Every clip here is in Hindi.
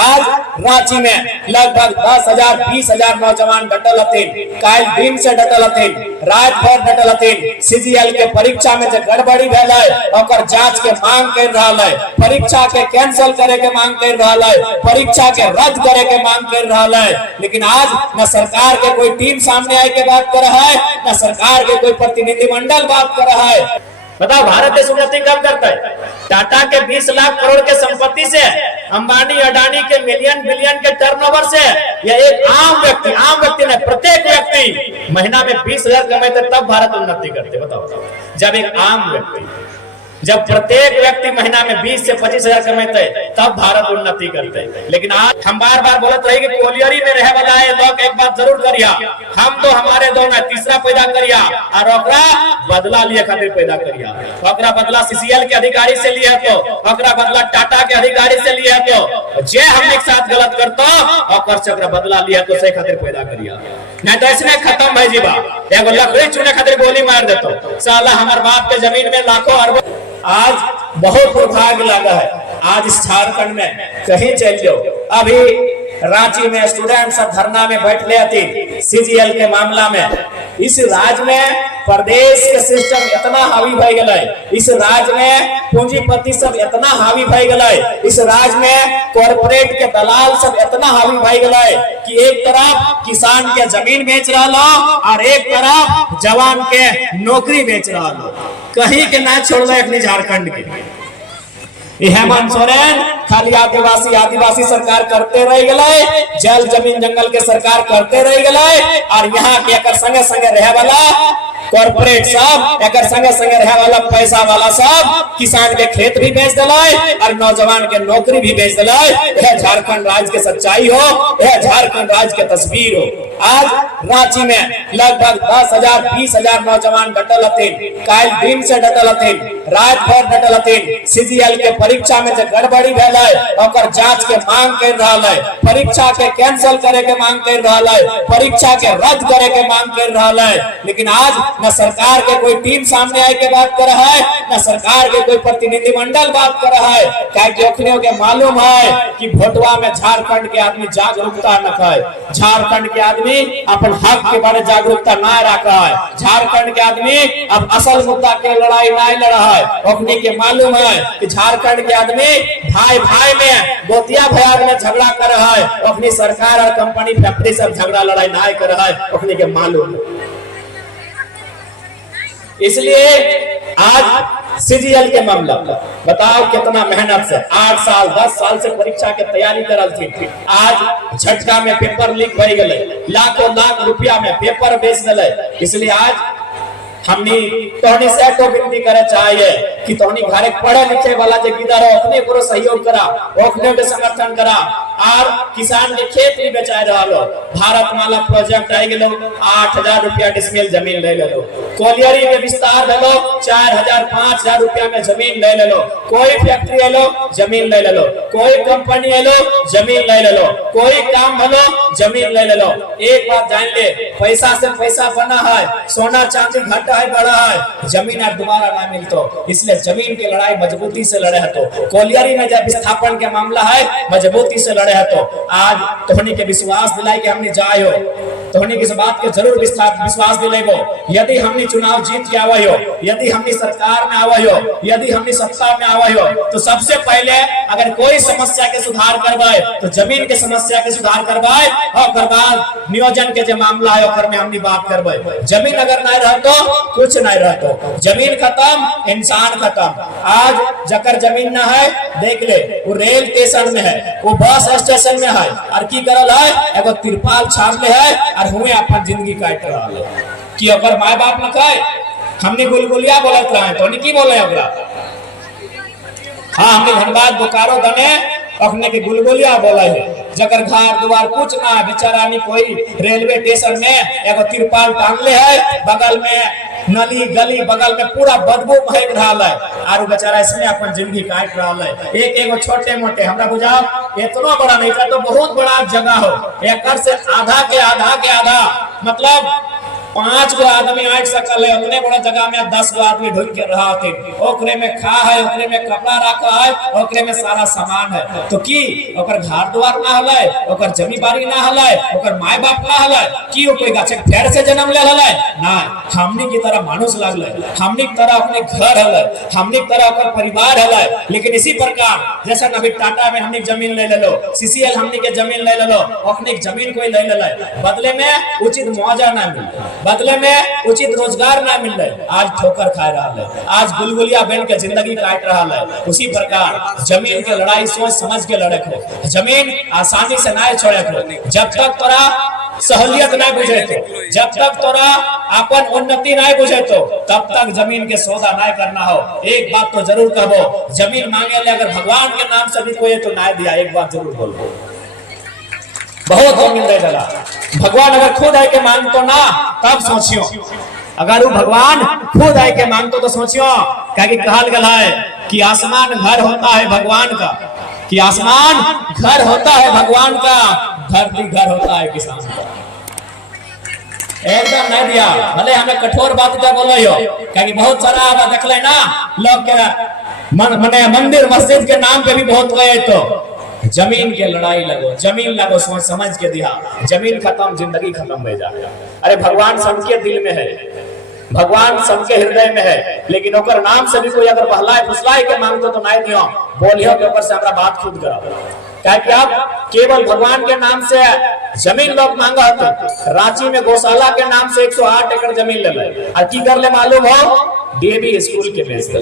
आज रांची में लगभग 10,000 20,000 नौजवान डटल हथिन, काल दिन से डटल हथिन, रात भर डटल हथिन। सीजीएल के परीक्षा में जो गड़बड़ी भेल है जांच के मांग कर रहा है, परीक्षा के कैंसिल करे के मांग कर रहा है, परीक्षा के रद्द करे के मांग कर रहा है। लेकिन आज न सरकार के कोई टीम सामने आई के बात कर रहा है, न सरकार के कोई प्रतिनिधिमंडल बात कर रहा है। बताओ भारत देश उन्नति कब करता है? टाटा के 20 लाख करोड़ के संपत्ति से, अंबानी अडानी के मिलियन बिलियन के टर्नओवर से, या एक आम व्यक्ति ने, प्रत्येक व्यक्ति महीना में 20,000 कमाते तब भारत उन्नति करते। बताओ, जब एक आम व्यक्ति, जब प्रत्येक व्यक्ति महीना में 20 से 25,000 कमाते तब भारत उन्नति करते। लेकिन आज हम बार बार बोलते रहे कि कोलियरी में रहे वाला है लोग एक बात जरूर करिया, हम तो हमारे दो में तीसरा पैदा करिया और ओकरा बदला लिए खातिर पैदा करिया। ओकरा बदला सीसीएल के अधिकारी से लिए तो, ओकरा बदला टाटा के अधिकारी से लिए तो, जे हम एक साथ गलत करतो ओकर से ओकरा बदला लिए तो से खातिर पैदा करिया। नहीं तो इसने खत्म भाई जीवा, एगो लकड़ी चुने खातिर गोली मार देतो, साला हमार बाप के जमीन में लाखों अरबों। आज बहुत दुर्भाग्य लगा है, आज इस झारखंड में कहीं चल जाओ, अभी रांची में स्टूडेंट सब धरना में बैठ ले थी सीजीएल के मामला में। इस राज्य में प्रदेश के सिस्टम इतना हावी भय गए, इस राज्य में पूंजीपति सब इतना हावी भय गए, इस राज्य में कॉर्पोरेट के दलाल सब इतना हावी भय गए कि एक तरफ किसान के जमीन बेच रहा और एक तरफ जवान के नौकरी बेच रहा। कहीं के ना छोड़ रहे अपनी झारखंड के। हेमंत सोरेन खाली आदिवासी सरकार करते रह गए, जल जमीन जंगल के सरकार करते रह गए, और यहाँ के संगे संगे रहे वाला कॉर्पोरेट सब, एक संगे संगे रहे वाला पैसा वाला सब किसान के खेत भी बेच दिलाए और नौजवान के नौकरी भी बेच दिलाए। यह झारखंड राज्य के सच्चाई हो, यह झारखंड राज्य के तस्वीर हो। आज रांची में लगभग 10,000 20,000 नौजवान डटल हथिन, काल दिन से डटल हथिन, रात भर डटल हथिन। सीजीएल के परीक्षा में जो गड़बड़ी भेल है जांच के मांग कर रहा है, परीक्षा के कैंसिल करे के मांग कर रहा है, परीक्षा के रद्द करे के मांग कर रहा है। लेकिन आज न सरकार के कोई टीम सामने आई के बात कर रहा है, न सरकार के कोई प्रतिनिधिमंडल बात कर रहा है। क्या के मालूम है कि भोटवा में झारखंड के आदमी जागरूकता न है, झारखंड के आदमी अपन हक के बारे जागरूकता न रखा है, झारखंड के आदमी अब असल मुद्दा के लड़ाई नहीं लड़ा है। अपने के मालूम है कि झारखंड के आदमी भाई भाई में, गोतिया भैया में झगड़ा कर रहा है, अपनी सरकार और कंपनी फैक्ट्री सब झगड़ा लड़ाई नहीं कर रहा है, अपने के मालूम है। इसलिए आज सीजीएल के मामला बताओ कितना मेहनत से 8 साल 10 साल से परीक्षा के तैयारी करल थी, आज झटका में पेपर लीक हो गए, लाखों लाख रुपया में पेपर बेच दिले। इसलिए आज हमनी तोहनी से को विनती करे चाहिए कि तोहनी घरे पढ़े लिखे वाला जे किधर हो अपने को सहयोग करा, अपने के समर्थन करा, और किसान के खेत भी बेचाए रहा। भारत माला प्रोजेक्ट आई गेलो, 8,000 रुपया डिसमिल जमीन ले लो, कोलियरी के विस्तार ले लो, 4,000 5,000 रुपया में जमीन ले लो, कोई फैक्ट्री लो जमीन ले लो, कोई कंपनी लो जमीन ले लो, कोई काम लो जमीन ले लो। एक बात जान ले, पैसा से पैसा बना है, सोना चांदी घटा है, बड़ा है, जमीन अब दोबारा ना मिलतो। इसलिए जमीन की लड़ाई मजबूती से लड़े है। तो कोलियरी में जब विस्थापन के मामला है मजबूती से लड़े है। तो आज तोहनी के विश्वास दिलाई कि हमने जाए हो, तोहनी किस बात के जरूर विश्वास दिलेबो। यदि हमने चुनाव जीत के आवे हो, यदि हमने सरकार में आवे हो, यदि हमने सत्ता में आवे हो, तो सबसे पहले अगर कोई समस्या के सुधार करवाए तो जमीन के समस्या के सुधार करवाए, और बाद नियोजन के जो मामला है ओकर में हमने बात करवाए। जमीन अगर नहीं रहतो कुछ नहीं रहतो, जमीन खत्म इंसान खत्म। आज जकर जमीन ना है देख ले, वो रेल स्टेशन में है, वो बस स्टेशन में है, और की करल है एगो तिरपाल छाप ले है और हुए अपन जिंदगी काट रहा है कि अगर माय बाप न खाए। हमने गुलगुलिया बोलत रहे तो की बोले ओकरा, हाँ हमने धनबाद बोकारो दने अपने के गुलगुलिया बोला है, जगर घर द्वार कुछ ना, बेचारा नहीं कोई रेलवे स्टेशन में एगो तिरपाल टांगले है, बगल में नली गली बगल में पूरा बदबू फेंक रहा है, और बेचारा इसमें अपन जिंदगी काट रहा है। एक एगो छोटे मोटे हमरा बुझाओ इतना बड़ा नहीं था तो बहुत बड़ा जगह हो, एक से आधा के आधा मतलब 5 गो आदमी आठ सकल है, उतने बड़ा जगह में 10 गो आदमी ढूंढ के रहा थे। ओकरे में खा है, ओकरे में कपड़ा रखा है, ओकरे में सारा सामान है। तो की ओकर घर द्वार ना हलै, ओकर जमीन बाड़ी ना हलै, ओकर माय बाप ना हलै, की ओ कोई गाछ फेर से जन्म ले हलै ना। हमनी की तरह मानुष लागले, हमनी की तरह अपने घर हलै, हमनी की तरह ओकर परिवार हलै। लेकिन इसी प्रकार जैसा नबी टाटा में हमनी जमीन ले लेलो, सीसीएल हमनी के जमीन ले लेलो, अपने जमीन कोई ले लेलै, बदले में उचित मुआवजा ना मिले, बदले में उचित रोजगार ना मिल रहे, आज ठोकर खा रहा है, आज गुलगुलिया बन के जिंदगी काट रहा है। उसी प्रकार जमीन के लड़ाई सोच समझ के लड़े को, जमीन आसानी से ना छोड़े को। जब तक तोरा सहूलियत ना बुझे तो, जब तक तोरा अपन उन्नति ना बुझे तो, तब तक जमीन के सौदा ना करना हो। एक बात तो जरूर कहबो, जमीन मांगे ले अगर भगवान के नाम से भी कोई तो ना दिया, एक बात जरूर बोलो, बहुत हो मिल रहा। भगवान अगर खुद आए के मांगतो ना, तब सोचियो, अगर वो भगवान खुद आए के मांगतो तो सोचियो, क्या कि कहल गया है कि आसमान घर होता है भगवान का, कि आसमान घर होता है भगवान का, धरती घर होता है किसान का। एकदम नहीं दिया, भले हमें कठोर बात क्या बोलो हो, क्या कि बहुत सारा देख ले ना लोग के मंदिर मस्जिद के नाम पे भी बहुत गए। तो जमीन के लड़ाई लगो, जमीन लगो, सोच समझ के दिया, जमीन खत्म जिंदगी खत्म हो जाए। अरे भगवान सबके दिल में है, भगवान सबके हृदय में है, लेकिन ओकर नाम से भी कोई अगर बहलाए फुसलाए के मांगतो तो नहीं दियो, बोलियो के ऊपर से हमरा बात खुद कराओ। क्या कि आप केवल भगवान के नाम से जमीन लोग मांगा होते। रांची में गौशाला के नाम से 108 एकड़ जमीन ले ले, और की कर ले मालूम हो, डीएवी स्कूल के बेच दे।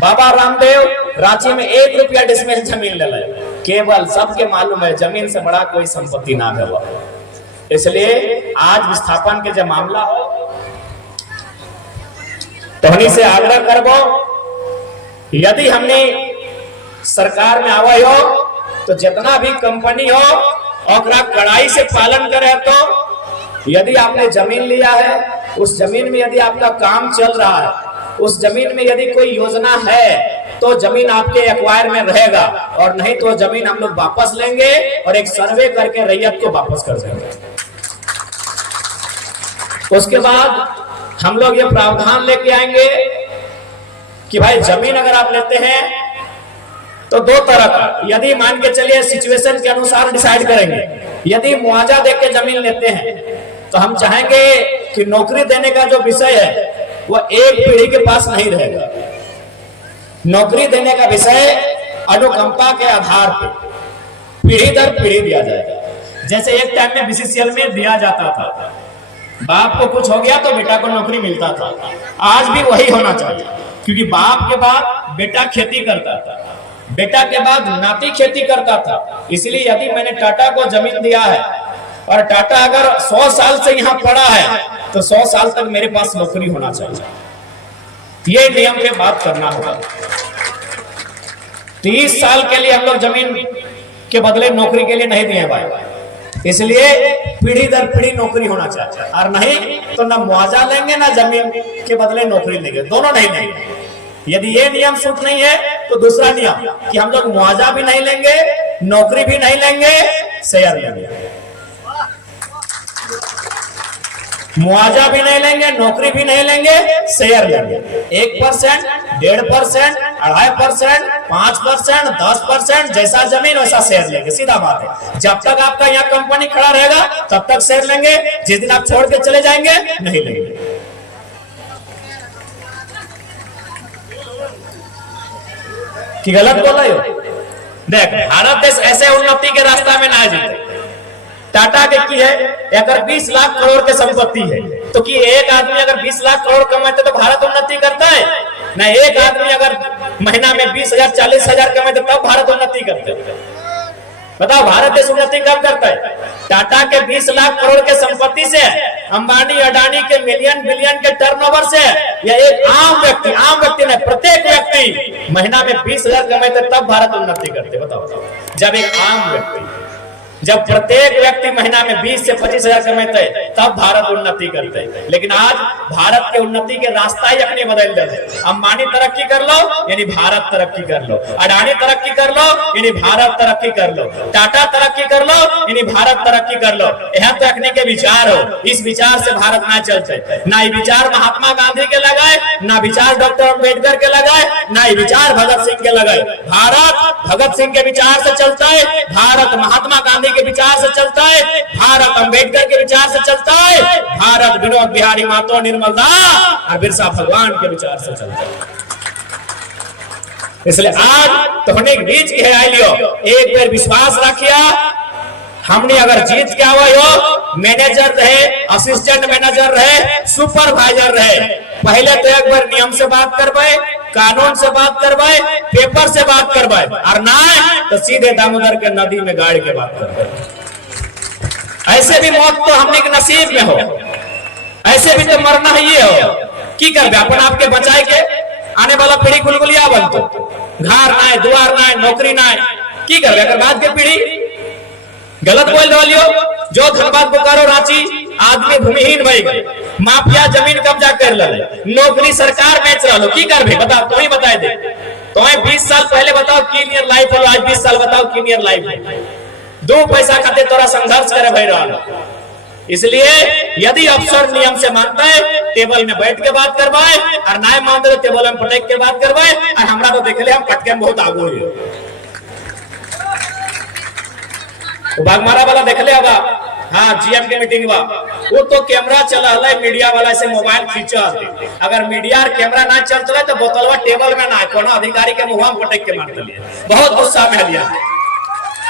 बाबा रामदेव रांची में 1 रुपया डिसमिल जमीन ले ले, केवल सबके मालूम है जमीन से बड़ा कोई संपत्ति ना है। इसलिए आज विस्थापन के जब मामला हो तो हमनी से आग्रह करबो, यदि हमने सरकार में आवे हो तो जितना भी कंपनी हो और कड़ाई से पालन करे। तो यदि आपने जमीन लिया है, उस जमीन में यदि आपका काम चल रहा है, उस जमीन में यदि कोई योजना है तो जमीन आपके एक्वायर में रहेगा, और नहीं तो जमीन हम लोग वापस लेंगे और एक सर्वे करके रैयत को वापस कर देंगे। उसके बाद हम लोग ये प्रावधान लेके आएंगे कि भाई जमीन अगर आप लेते हैं तो 2 तरह का, यदि मान के चलिए सिचुएशन के अनुसार डिसाइड करेंगे। यदि मुआवजा देके जमीन लेते हैं तो हम चाहेंगे कि नौकरी देने का जो विषय है वो एक पीढ़ी के पास नहीं रहेगा। नौकरी देने का विषय अनुकंपा के आधार पर पीढ़ी दर पीढ़ी दिया जाएगा। जैसे एक टाइम में बीसीसीएल में दिया जाता था, बाप को कुछ हो गया तो बेटा को नौकरी मिलता था। आज भी वही होना चाहिए, क्योंकि बाप के बाद बेटा खेती करता था, बेटा के बाद नाती खेती करता था। इसलिए यदि मैंने टाटा को जमीन दिया है और टाटा अगर 100 साल से यहाँ पड़ा है तो 100 साल तक मेरे पास नौकरी होना चाहिए। ये नियम पे बात करना होगा। 30 साल के लिए हम लोग जमीन के बदले नौकरी के लिए नहीं दिए भाई, इसलिए पीढ़ी दर पीढ़ी नौकरी होना चाहिए। और नहीं तो ना मुआवजा लेंगे ना जमीन के बदले नौकरी लेंगे, दोनों नहीं लेंगे। यदि ये नियम सूट नहीं है तो दूसरा नियम कि हम लोग मुआवजा भी नहीं लेंगे, नौकरी भी नहीं लेंगे, शेयर लेंगे। मुआवजा भी नहीं लेंगे, नौकरी भी नहीं लेंगे, शेयर लेंगे। 1%, 1.5%, 2.5%, 5%, 10%, जैसा जमीन वैसा शेयर लेंगे। सीधा बात है। जब तक आपका यहाँ कंपनी खड़ा रहेगा तब तक शेयर लेंगे, जिस दिन आप छोड़ के चले जाएंगे नहीं लेंगे। कि गलत बोला हो? देख, भारत देश ऐसे उन्नति के रास्ता में ना जाए। टाटा के की है, अगर 20 लाख करोड़ के संपत्ति है तो कि एक आदमी अगर 20 लाख करोड़ कमाते तो भारत उन्नति करता है ना। एक आदमी अगर महीना में 20,000 40,000 कमाते तब भारत उन्नति करते। बताओ भारत देश उन्नति कब करता है? टाटा के 20 लाख करोड़ के संपत्ति से, अंबानी अडानी के मिलियन बिलियन के टर्नओवर से, या एक आम व्यक्ति ने, प्रत्येक व्यक्ति महीना में 20,000 कमाते तब भारत उन्नति करते। बताओ, जब एक आम व्यक्ति, जब प्रत्येक व्यक्ति महीना में 20 से 25,000 कमाते तब भारत उन्नति करते। लेकिन आज भारत के उन्नति के रास्ता ही अपने बदल दे। अंबानी तरक्की कर लो यानी भारत तरक्की कर लो, अडानी तरक्की कर लो यानी भारत तरक्की कर लो, टाटा तरक्की कर लो यानी भारत तरक्की कर लो, यह तकने के विचार हो। इस विचार से भारत ना चलते, ना ये विचार महात्मा गांधी के लगाए, ना विचार डॉक्टर अम्बेडकर के लगाए, ना ये विचार भगत सिंह के लगाए। भारत भगत सिंह के विचार से चलता है, भारत महात्मा गांधी के विचार से चलता है, भारत अम्बेडकर के विचार से चलता है, भारत विनोद बिहारी महतो, निर्मल दास और बिरसा भगवान के विचार से चलता है। इसलिए आज तोहने के बीच के है लियो, एक बार विश्वास रखिया, हमने अगर जीत के आवा हो, मैनेजर रहे, असिस्टेंट मैनेजर रहे, सुपरवाइजर रहे, पहले तो एक बार नियम से बात करवाए, कानून से बात करवाए, पेपर से बात करवाए, और ना तो सीधे दामोदर के नदी में गाड़ के बात करवाए। ऐसे भी मौत तो हमने के नसीब में हो, ऐसे भी तो मरना ही हो। की करबे अपन आपके बचाए के आने वाला पीढ़ी गुलगुलिया बनतो, घर ना दुआर ना नौकरी ना, की करबे अगर बाद के पीढ़ी गलत बोल रहा जो धनबाद बोकारो रांची आदमी भूमिहीन भई गए, माफिया जमीन कब्जा कर ले, नौकरी सरकार बेच रहा, की करबे बताओ, तो ही बताए दे। तो 20 साल पहले बताओ की नियर लाइफ हो, आज 20 साल बताओ की नियर लाइफ है। 2 पैसा खाते तोरा संघर्ष करे भई रहा। इसलिए यदि अफसर नियम से मानता है, टेबल में बैठ के बात करवाए, और ना मानते तो टेबल में पटक के बात करवाए। और हमरा तो देख ले हम पटके में बहुत आगू है, बागमारा वाला देख ले होगा, हाँ जीएम के मीटिंग हुआ, वो तो कैमरा चला है, मीडिया वाला से मोबाइल खींचा, अगर मीडिया और कैमरा ना चलता है तो बोतलवा टेबल में ना कोनो अधिकारी के मुंह में पटक के मार दिया। बहुत गुस्सा में लिया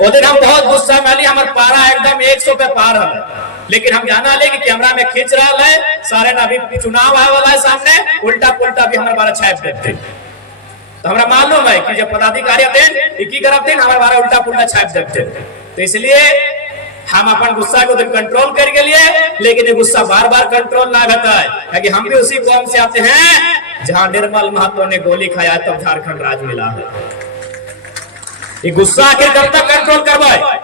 वो दिन, हम बहुत गुस्सा में लिया, हमारे पारा एकदम 100 पे पार है। लेकिन हम जाना ले कि कैमरा में खींच रहा है, सारे ना अभी चुनाव आए वाला है सामने, उल्टा पुल्टा भी हमारे बारे छाप देते। तो हमरा मालूम है कि जब पदाधिकारी थे की करते हमारे बारे उल्टा पुल्टा छाप देते। तो इसलिए हम अपन गुस्सा को कंट्रोल करके लिए, लेकिन ये गुस्सा बार बार कंट्रोल ना होता है, क्योंकि हम भी उसी कौम से आते हैं जहां निर्मल महतो ने गोली खाया तब झारखंड राज मिला है। ये गुस्सा आखिर कब तक कंट्रोल करवाए?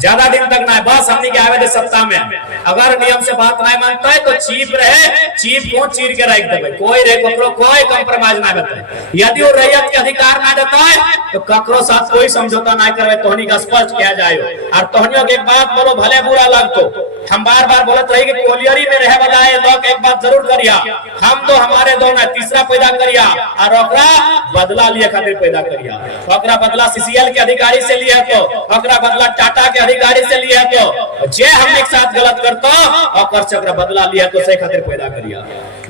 ज्यादा दिन तक ना, बस हमने के आवे थे सत्ता में, अगर नियम से बात नहीं मानता है तो चीफ रहे, चीफ को चीर के रख देवे, कोई रे ककरो कोई कंप्रोमाइज ना करता। यदि वो रैयत के अधिकार ना देता है तो ककरो साथ कोई समझौता ना करवे, तोहनी का स्पष्ट किया जाए। और तोहनियों के एक बात बोलो, भले बुरा लगतो, हम बार बार बोलत रही कि कोलियरी में रहे वाला है लोग एक बात जरूर करिया, हम तो हमारे दो में तीसरा पैदा करिया, और ओकरा बदला लिए खातिर पैदा करिया। ओकरा बदला सीसीएल के अधिकारी से लिया, तो ओकरा बदला टाटा के अधिकारी से लिया, तो जे हमने एक साथ गलत करतो और चक्र बदला लिया तो से खातिर पैदा करिया,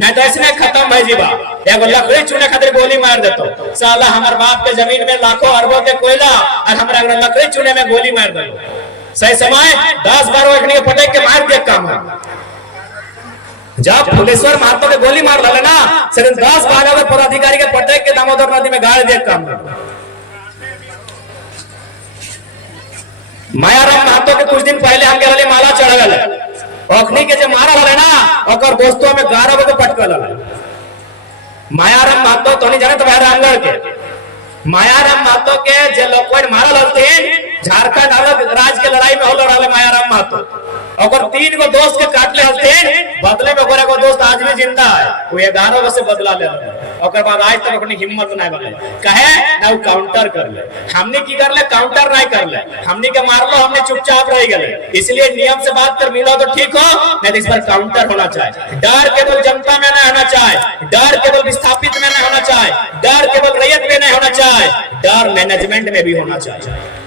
नहीं तो ऐसे खत्म है जीवा। एगो लकड़ी चुने खातिर गोली मार देतो, साला हमार बाप के जमीन में लाखों अरबों के कोयला, और हमरा लकड़ी चुने में गोली मार दो। सही समय 10-12 एकनी के पटक के मार दिया काम है। जब फुलेश्वर महतो के गोली मार डाले ना, सिर्फ 10-12 पदाधिकारी के पटक के दामोदर नदी में गाड़ दिया काम है। मायाराम महतो के कुछ दिन पहले हम के माला चढ़ा गए, अखनी के जो मारा हले ना ओकर दोस्तों में 11 बजे पटकल हले। मायाराम महतो तो नहीं जाने तो रामगढ़ के मायाराम महतो के जे लोग मारल हथिन, झारखंड अलग राज्य के लड़ाई में होलो रहले मायाराम महतो, और 3 गो दोस्त के काटले हथिन, बदले में गोरे को दोस्त आज भी जिंदा है, वो 11 गो से बदला ले रहा। ओकर बाद आज तक अपनी हिम्मत नहीं बने कहे ना वो काउंटर कर ले, हमने की कर ले काउंटर नहीं कर ले, हमने के मार लो, हमने चुपचाप रह गए। इसलिए नियम से बात कर मिलो तो ठीक हो, नहीं तो इस पर काउंटर होना चाहिए। डर केवल जनता में नहीं होना चाहिए, डर केवल विस्थापित में नहीं होना चाहिए, डर केवल रैयत में नहीं होना चाहिए, डर मैनेजमेंट में भी होना चाहिए।